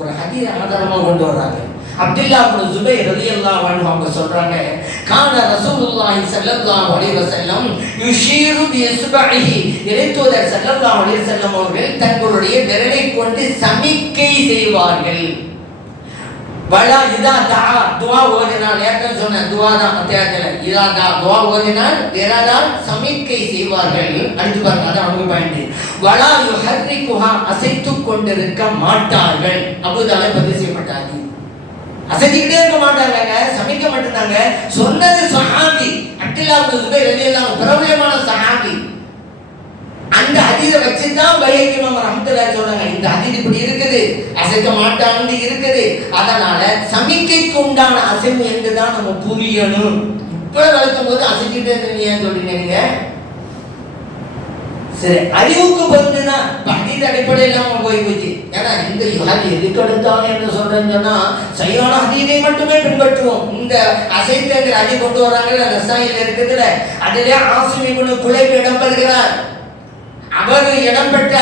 ஒரு ஹதீஸ் ஆதாரமா கொண்டு வர்றாங்க. அப்துல்லா இப்னு ஜுபைர் ரலியல்லாஹு அன்ஹு அவங்க சொல்றாங்க, கான ரசூலுல்லாஹி ஸல்லல்லாஹு அலைஹி வஸல்லம் யுஷீரு பி இஸ்பஹி, இறைத்தூதர் ஸல்லல்லாஹு அலைஹி வஸல்லம் அவர்கள் தங்களுடைய விரலை கொண்டு சமிக்கை செய்வார்கள். வலா இதா தஆ, துஆ ஓதினால், ஏற்கனவே சொன்ன துஆ தான் அத்தியாயத்துல, இதா தஆ துஆ ஓதினால் விரலால் சமிக்கை செய்வார்கள். அடுத்து பாருங்க, அதான் அவங்க பாயிண்ட். வலா யுஹர்ரிகுஹா, அசைத்துக் கொண்டிருக்க மாட்டார்கள். அபூதால பதிவு செய்யப்பட்டாங்க. அசைச்சுக்கிட்டே இருக்க மாட்டாங்க, சமைக்க மட்டும்தாங்க. சொன்னது சஹாபி அப்துல்லா இப்னு ஜுபைர் ரலியல்லாஹு அன்ஹு, பிரபலமான சஹாபி. அந்த ஹதீஸை வச்சுதான் பைஹக்கி இமாம் ரஹ்மத்துல்லாஹி சொல்றாங்க, இந்த ஹதீஸ் இப்படி இருக்குது, அசைக்க மாட்டான்னு இருக்குது. அதனால சமிக்கைக்கு உண்டான அசைவு என்றுதான் நம்ம புரியணும். இப்ப வளர்க்கும் போது அசைச்சுக்கிட்டே இருந்தீங்கன்னு சொல்றீங்க நீங்க. சரி, அறிவுக்கு பொருந்துதான் ஹதீஸ் அடிப்படையில் நம்ம போய் போச்சு. ஏன்னா இந்த ஹதீஸ் எதுக்கு எடுத்தாலும் என்ன சொல்றேன்னு சொன்னா, சரியான ஹதீஸை மட்டுமே பின்பற்றுவோம். இந்த அசைத்தங்கிற ஹதீஸ் கொண்டு வர்றாங்கல்ல, நசாயில இருக்குதுல, அதிலே ஆசிம் இப்னு குலைப் இடம்பெறுகிறார். அவர் இடம்பெற்ற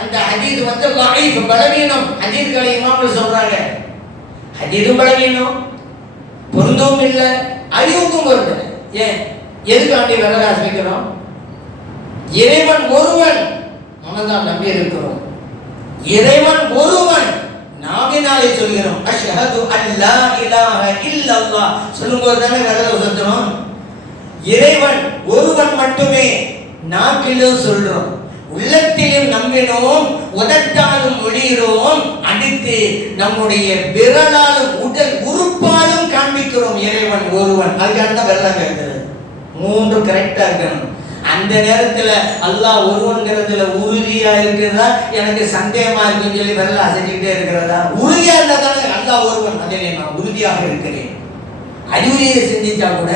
அந்த ஹதீஸ் வந்து லைஃப் பலவீனம். ஹதீஸ்களை இமாம்கள் சொல்றாங்க, ஹதீஸும் பலவீனம், பொருந்தும் இல்லை, அறிவுக்கும் பொருந்தல. ஏன் எதுக்காண்டி விரலாசி வைக்கிறோம்? இறைவன் ஒருவன், நம்ம தான் நம்பி இருக்கிறோம். இறைவன் ஒருவன், நாவினாலே சொல்கிறோம் அஷ்ஹது அல்லா இலாஹ இல்லல்லாஹ் சொல்லும்போது தானே விரல உசத்துறோம். இறைவன் ஒருவன் மட்டுமே நாக்கிலும் சொல்றோம், உள்ளத்திலும் நம்பினோம், உதட்டாலும் மொழிகிறோம், அடுத்து நம்முடைய விரலாலும் உடல் உறுப்பாலும் காண்பிக்கிறோம் இறைவன் ஒருவன். அதுக்காக தான் விரலாக இருக்கிறது. மூன்று கரெக்டா இருக்கணும். அந்த நேரத்துல அல்லாஹ் ஒருவன்கிறதுல உறுதியா இருக்கிறதா, எனக்கு சந்தேகமா இருக்குன்னு சொல்லி விரல அசைச்சுக்கிட்டே இருக்கிறதா? உறுதியா இருந்தா தானே அல்லாஹ் ஒருவன், அதில் நான் உறுதியாக இருக்கிறேன். அறிவுரையை சிந்திச்சா கூட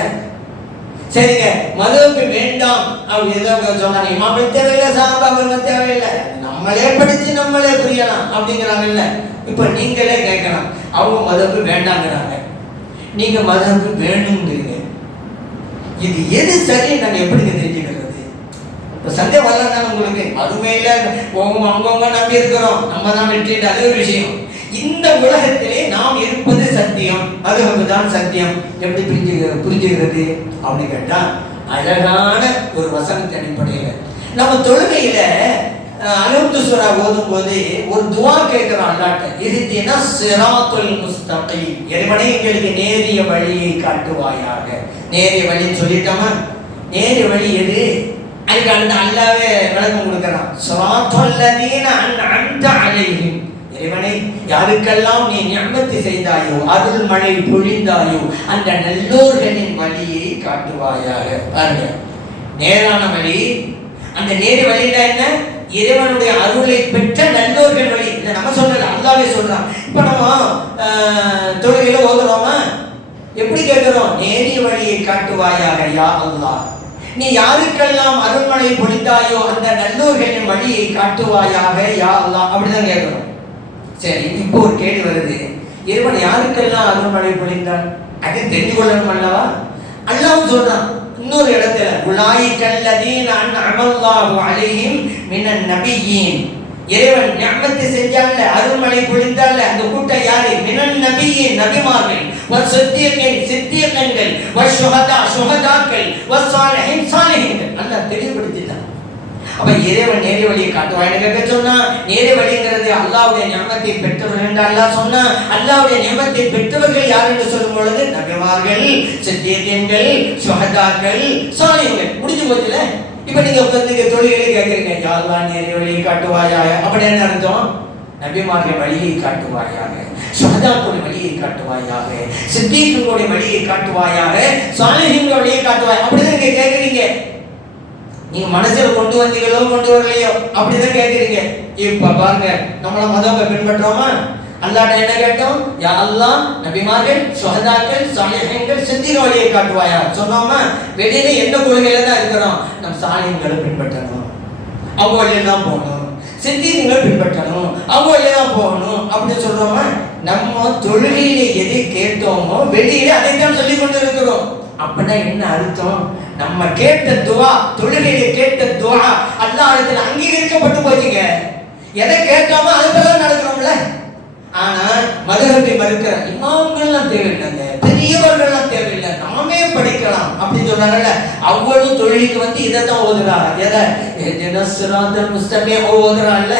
சரிங்க, மதவுக்கு வேண்டாம் அப்படி ஏதோ சொன்னாங்க. இமாம்கள் தேவையில்லை, சஹாபாக்கள் தேவையில்லை, நம்மளே படிச்சு நம்மளே புரியலாம் அப்படிங்கிறாங்கல்ல. இப்ப நீங்களே கேட்கலாம், அவங்க மதவுக்கு வேண்டாங்கிறாங்க, நீங்க மதவுக்கு வேணுங்கிறீங்க. இது எது சரி நாங்க எப்படி தெரிஞ்சுக்கிறது? இப்ப சந்தேகம் வரலாம் உங்களுக்கு. அருமையில அவங்கவுங்க நம்பி இருக்கிறோம், நம்ம தான் வெற்றி, அது ஒரு விஷயம். இந்த உலகத்திலே நாம் இருப்பது சத்தியம், அது தான் சத்தியம். எப்படி புரிஞ்சுக்கிறது அப்படின்னு கேட்டா, அழகான ஒரு வசனத்தின் அடிப்படையில் நம்ம தொழுகையில அல்ஹம்து சூரா ஓதும் போது ஒரு துஆ கேட்கிறோம் அல்லாஹ்ட்ட, இஹ்தினா ஸிராத்துல் முஸ்தகீம், இறைவனே எங்களுக்கு நேரிய வழியை காட்டுவாயாக. நேரிய வழின்னு சொல்லிட்டோமா? நேரிய வழி எது? அதுக்கு அந்த அல்லாஹ்வே விளக்கம் கொடுக்கிறான். ஸிராத்துல் லதீன அன்அம்த அலைஹிம், இறைவனை யாருக்கெல்லாம் நீ நிஅமத் செய்தாயோ, அருள் மழை பொழிந்தாயோ, அந்த நல்லோர்களின் வழியை காட்டுவாயாக. பாருங்க, நேரான வழி. அந்த நேரு வழினா என்ன? இறைவனுடைய அருளை பெற்ற நல்லோர்கள் வழி. இதை நம்ம சொல்லல, அல்லாஹ்வே சொல்றான். இப்ப நம்ம தொழுகையில ஓதுறோமா? எப்படி கேட்கிறோம்? நேரிய வழியை காட்டுவாயாக யா அல்லாஹ், நீ யாருக்கெல்லாம் அருள்மழை பொழிந்தாயோ அந்த நல்லோர்களின் வழியை காட்டுவாயாக யா அல்லாஹ், அப்படிதான் கேட்கிறோம். சரி, இப்போ ஒரு கேள்வி வருது, இறைவன் யாருக்கெல்லாம் அருள்மழை பொழிந்தான் அது தெரிந்து கொள்ளணும் அல்லவா? அல்லாஹ் சொல்றான் இன்னொரு இடத்துல, உலாயிகல்லதீன அன்அமல்லாஹு அலைஹிம் மினன் நபியீன், இறைவன் நிஅமத் செஞ்சான்ல, அருள்மழை பொழிந்தான்ல, அந்த கூட்டம் யாரு? மினன் நபியீன், நபிமார்கள், வஸ்ஸித்தீகீன், சித்தீகீன்கள், வஷ்ஷுஹதா, ஷுஹதாக்கள், வஸ்ஸாலிஹீன், சாலிஹீன்கள். அல்லாஹ் தெளிவுபடுத்திட்டான். அப்ப இறைவன் நேரிய வழியை காட்டுவான்னு கேட்க சொன்னா, நேரிய வழிங்கிறது அல்லாஹ்வுடைய நிஅமத்தை பெற்றவர்கள் என்று அல்லாஹ் சொன்னா. அல்லாஹ்வுடைய நிஅமத்தை பெற்றவர்கள் யார் என்று சொல்லும் பொழுது நபிமார்கள், சித்தீகீன்கள், ஷுஹதாக்கள், சாலிஹீன்கள். முடிஞ்சு போச்சுல. இப்ப நீங்க உட்கார்ந்து தொழுகையிலே கேட்கறீங்க, யா அல்லாஹ் நேரிய வழியை காட்டுவாயாக. அப்படி என்ன அர்த்தம்? நபிமார்கள் வழியை காட்டுவாயாக, ஷஹதாக்களுடைய வழியை காட்டுவாயாக, சித்தீக்குகளுடைய வழியை காட்டுவாயாக, சாலிஹீன்களுடைய வழியை காட்டுவாயாக. அப்படிதான் நீங்க கேட்கறீங்க. நீங்க மனசுல கொண்டு வந்தீங்களோ கொண்டு வரலையோ அப்படிதான் கேட்கறீங்க. இப்ப பாருங்க, நம்மள மதத்தை பின்பற்றோமா? அல்லாஹ்ட்ட என்ன கேட்டோம்? யா அல்லாஹ் நபிமார்கள், ஷஹதாக்கள், சாலிஹீன்கள், சித்தீகள் வழியை காட்டுவாயா சொன்னோமா? வெளியில என்ன கொள்கையில தான் இருக்கிறோம்? நம் சாலிஹீன்களை பின்பற்றணும், அவங்க வழியில தான் போகணும், சித்தீகள் பின்பற்றணும், அவங்க வழியில தான் போகணும் அப்படின்னு சொல்றோமா? நம்ம தொழுகையில எதை கேட்டோமோ வெளியில அதைத்தான் சொல்லி கொண்டு இருக்கிறோம். அப்படின்னா என்ன அர்த்தம்? நம்ம கேட்ட துவா, தொழுகையில கேட்ட துவா அல்லாஹ்விடத்தில் அங்கீகரிக்கப்பட்டு போச்சுங்க. எதை கேட்டோமோ அதுதான் நடக்கிறோம்ல. ஆனா மதுஹபை மறுக்கிற இமாம்கள்லாம் தேவையில்லைங்க, பெரியவர்கள்லாம் தேவையில்லை, நாமே படிக்கலாம் அப்படின்னு சொல்றாங்கல்ல. அவங்களும் தொழுகைக்கு வந்து இதைத்தான் ஓதுறாங்க. எதை? சிராத்தல் முஸ்தகீம் ஓதுறாங்கல்ல.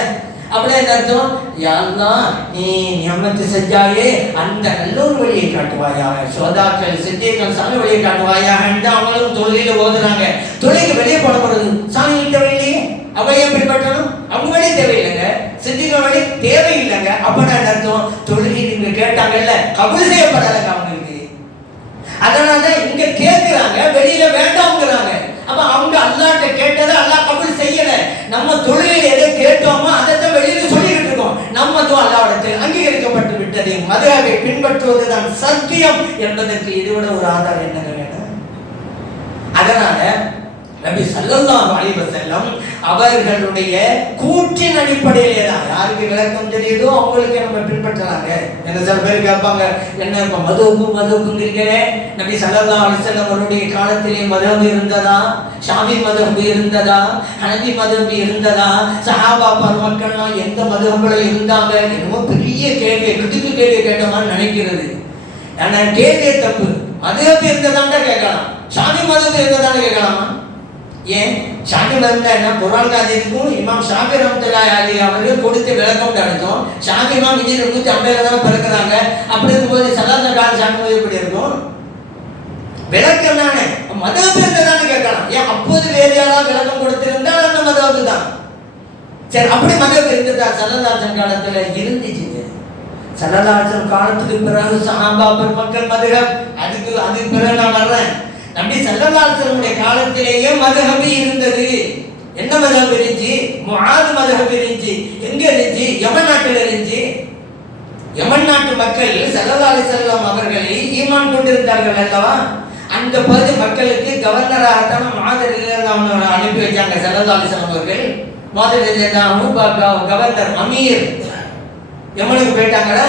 அப்படியே என்ன அர்த்தம்? யா அல்லாஹ் நீ நியமத்து செஞ்சாயே அந்த நல்ல ஒரு வழியை காட்டுவாயா, ஷஹதாக்கள், சித்தீகள், சாலி வழியை காட்டுவாயா என்று அவங்களும் தொழுகையில ஓதுறாங்க. தொழுகைக்கு வெளியே போடப்படுது சாலிஹீன் தேவையில்லையே, அவையை பின்பற்றணும், அவங்க வழி தேவையில்லைங்க, சித்திகள் வழி தேவையில்லைங்க. அப்படின்னா என்ன அர்த்தம்? தொழுகை நீங்க கேட்டாங்கல்ல, கபூல் செய்யப்படலைங்க அவங்களுக்கு. அதனால இங்க கேட்கிறாங்க, வெளியில வேண்டாம்ங்கிறாங்க. அப்ப அவங்க அல்லாஹ்ட்ட கேட்டதை அல்லாஹ் கபூல் செய்யல. நம்ம தொழுகையில எதை கேட்டோமோ அதைத்தான் வெளியில சொல்லிக்கிட்டு இருக்கோம். நம்ம அல்லாஹ்விடத்தில் அங்கீகரிக்கப்பட்டு விட்டது. மதுஹபை பின்பற்றுவதுதான் சத்தியம் என்பதற்கு இதுவிட ஒரு ஆதாரம் என்ன வேணும்? அதனால நபி ஸல்லல்லாஹு அலைஹி வஸல்லம் அவர்களுடைய கூற்றின் அடிப்படையிலே தான் யாருக்கு விளக்கம் தெரியுதோ அவங்களுக்கு நம்ம பின்பற்றலாங்க. என்ன சில பேர் கேட்பாங்க, என்ன இப்ப மதுஹபுங்கிறீங்களே, நபி ஸல்லல்லாஹு அலைஹி வஸல்லம் அவருடைய காலத்திலே மதுஹப் இருந்ததா, ஷாஃபி மதுஹப் இருந்ததா, ஹனபி மதுஹப் இருந்ததா, சஹாபா பெருமக்கள்லாம் எந்த மதுஹப்ல இருந்தாங்க? என்னமோ பெரிய கேள்வி, கிடுக்கு கேள்வி கேட்ட மாதிரி நினைக்கிறது. ஆனா கேள்வியே தப்பு. மதுஹப் இருந்ததாண்டா கேட்கலாம், ஷாஃபி மதுஹப் இருந்ததான்னு கேட்கலாமா? ஏன்? ஷாஃபி மதுஹப் என்ன குர்ஆன் ஹதீஸுக்கும் இமாம் ஷாஃபி ரஹ்மத்துல்லாஹி அலைஹி அவர்கள் கொடுத்த விளக்கம் அர்த்தம். ஷாஃபி இமாம் ஹிஜ்ரி 150 தான் பிறக்குறாங்க. அப்படி இருக்கும்போது சலாத் கால ஷாஃபி மதுஹப் எப்படி இருக்கும்? விளக்கம் தானே, மதுஹப் இருந்ததான்னு கேட்கலாம். ஏன்? அப்போது வேறு யாராவது விளக்கம் கொடுத்திருந்தால் அந்த மதுஹப் தான். சரி, அப்படி மதுஹப் இருந்ததா? ஸல்லல்லாஹு அலைஹி காலத்துல இருந்துச்சுங்க. ஸல்லல்லாஹு அலைஹி காலத்துக்கு பிறகு சஹாபா பெருமக்கள் மதுஹப், அதுக்கு பிறகு நான் வர்றேன். நபி ஸல்லல்லாஹு அலைஹி வஸல்லம் காலத்திலேயே மதுஹப் இருந்தது. என்ன மதுஹப் இருந்துச்சு? முஆத் மதுஹப் இருந்துச்சு. எங்க இருந்துச்சு? யமன் நாட்டில் இருந்துச்சு. யமன் நாட்டு மக்கள் ஸல்லல்லாஹு அலைஹி வஸல்லம் அவர்களை ஈமான் கொண்டிருந்தார்கள் அல்லவா? அந்த பகுதி மக்களுக்கு கவர்னராகத்தான் முஆத் ரலியல்லாஹு அன்ஹு அனுப்பி வச்சாங்க ஸல்லல்லாஹு அலைஹி வஸல்லம் அவர்கள். முஆத் ரலியல்லாஹு அன்ஹு கவர்னர், அமீர். யமனுக்கு போயிட்டாங்களா?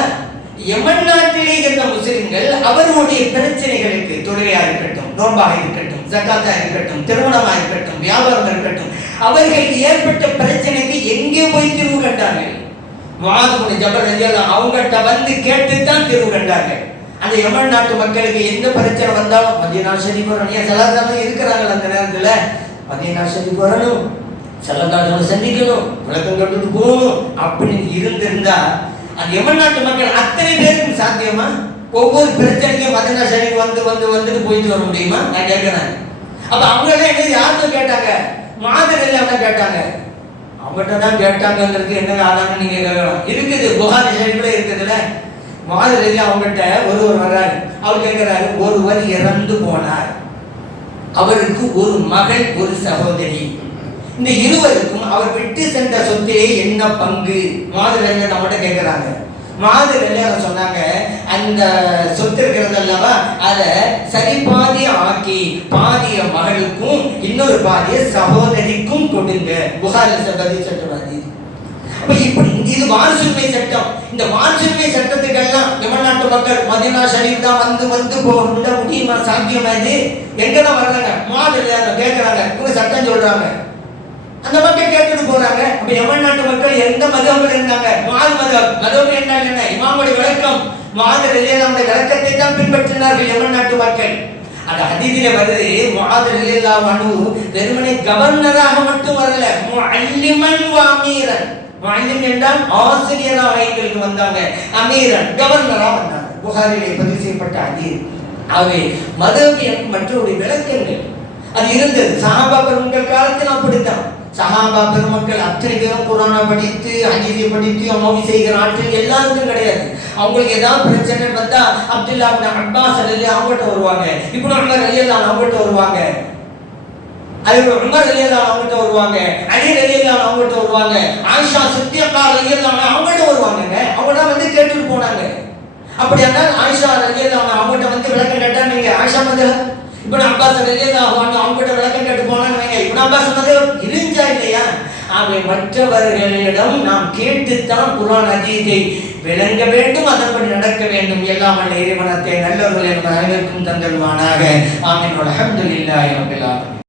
யமன் நாட்டிலே இருந்த முஸ்லிம்கள் அவர்களுடைய பிரச்சனைகளுக்கு, தொழுகையா இருக்கட்டும், நோன்பாக இருக்கட்டும், ஜகாத்தா இருக்கட்டும், திருமணமாக இருக்கட்டும், வியாபாரம் இருக்கட்டும், அவர்களுக்கு ஏற்பட்ட பிரச்சனைக்கு எங்கே போய் தீர்வு கண்டார்கள்? முஆத் இப்னு ஜபல் ரலியல்லாஹு அவங்கள்ட்ட வந்து கேட்டுத்தான் தீர்வு கண்டார்கள். அந்த யமன் நாட்டு மக்களுக்கு எந்த பிரச்சனை வந்தாலும் மதீனா ஷரீஃப் வரணும், சலாத்தாலும் இருக்கிறாங்க. அந்த நேரத்துல மதீனா ஷரீஃப் வரணும், சலாத்தாலும் சந்திக்கணும், விளக்கம் கட்டுட்டு போகணும் அப்படின்னு இருந்திருந்தா அந்த யமன் நாட்டு மக்கள் அத்தனை பேருக்கும் சாத்தியமா? ஒவ்வொரு பிரச்சனைக்கும் மதீனா ஷரீஃப் வந்து போயிட்டு வர முடியுமா? நான் கேட்கிறேன். அப்ப அவங்க எல்லாம் என்ன யாருக்கு கேட்டாங்க? முஆத் ரலியல்லாஹு கேட்டாங்க. அவங்ககிட்ட தான் கேட்டாங்கிறதுக்கு என்ன ஆதாரம் நீங்க கேட்கலாம். இருக்குது, புகாரி ஷரீஃப்ல இருக்குதுல்ல. முஆத் ரலியல்லாஹு அவங்ககிட்ட ஒருவர் வர்றாரு. அவர் கேட்கிறாரு, ஒருவர் இறந்து போனார், அவருக்கு ஒரு மகள், ஒரு சகோதரி. இந்த இருவருக்கும் அவர் விட்டு சென்ற சொத்திலே என்ன பங்கு? முஆத் ரலியல்லாஹு அவங்ககிட்ட கேட்கிறாங்க. முஆத் ரலியல்லாஹு சொன்னாங்க, அந்த சொத்து இருக்கிறது அல்லவா, அதை சரி பாதி ஆக்கி பாதிய மகளுக்கும் இன்னொரு பாதிய சகோதரிக்கும் கொடுங்க. புகாரில் பதிவு சட்டவாதி. அப்ப இப்படி இது வாரிசுரிமை சட்டம். இந்த வாரிசுரிமை சட்டத்துக்கெல்லாம் யமன் நாட்டு மக்கள் மதீனா ஷரீஃப் தான் வந்து போக முடியுமா? சாத்தியமா? இது எங்கதான் வர்றாங்க? முஆத் ரலியல்லாஹு கேட்கிறாங்க, இவங்க சட்டம் சொல்றாங்க, அந்த மக்கள் கேட்டுட்டு போறாங்க. அப்ப யமன் நாட்டு மக்கள் எந்த மதுஹப்ல இருந்தாங்க? முஆத் மதுஹப். மதுஹப் என்றால் என்ன? இமாமுடைய விளக்கம். முஆத் ரலியல்லாஹு விளக்கத்தை தான் பின்பற்றினார்கள் யமன் நாட்டு மக்கள். அந்த ஹதீஸிலே வருது, முஆத் ரலியல்லாஹு அன்ஹு வெறுமனே கவர்னராக மட்டும் வரல, முஅல்லிமன் வ அமீரன். முஅல்லிம் என்றால் ஆசிரியராக எங்களுக்கு வந்தாங்க, அமீரன் கவர்னராக வந்தாங்க. புகாரிலே பதிவு செய்யப்பட்ட ஹதீஸ். அவை மதுஹப் மற்றொரு விளக்கங்கள். அது இருந்தது. சஹாபா பெருமக்கள் காலத்தில் அப்படித்தான். சஹாபா பெருமக்கள் அத்தனை பேரும் குர்ஆனை படித்து ஹதீஸை படித்து அமௌவி செய்கிற ஆட்கள் எல்லாருக்கும் கிடையாது. அவங்களுக்கு ஏதாவது பிரச்சனை வந்தா அப்துல்லா இப்னு அப்பாஸ் ரலியல்லாஹு அவங்ககிட்ட வருவாங்க, இப்னு உமர் ரலியல்லாஹு அவங்ககிட்ட வருவாங்க, உமர் ரலியல்லாஹு அவங்ககிட்ட வருவாங்க, அலி ரலியல்லாஹு அவங்ககிட்ட வருவாங்க, ஆயிஷா சித்திகா ரலியல்லாஹு அவங்ககிட்ட வருவாங்கங்க. அவங்க தான் வந்து கேட்டுட்டு போனாங்க. அப்படியானால் ஆயிஷா ரலியல்லாஹு அவங்ககிட்ட வந்து விளக்கம் கேட்டா நீங்க ஆயிஷா மதஹப், இப்னு அப்பாஸ் ரலியல்லாஹு அவங்ககிட்ட விளக்கம் கேட்டு போனாங்க, இப்னு அப்பாஸ் மதஹப் இருந்துச்சா இல்லையா? ஆகவே மற்றவர்களிடம் நாம் கேட்டுத்தான் குர்ஆன் ஹதீஸை விளங்க வேண்டும், அதன்படி நடக்க வேண்டும். எல்லாம் வல்ல இறைவனத்தை நல்லவர்கள் அனைவருக்கும் தந்தல்வானாக. ஆமீன். அல்ஹம்துலில்லாஹி ரப்பில் ஆலமீன்.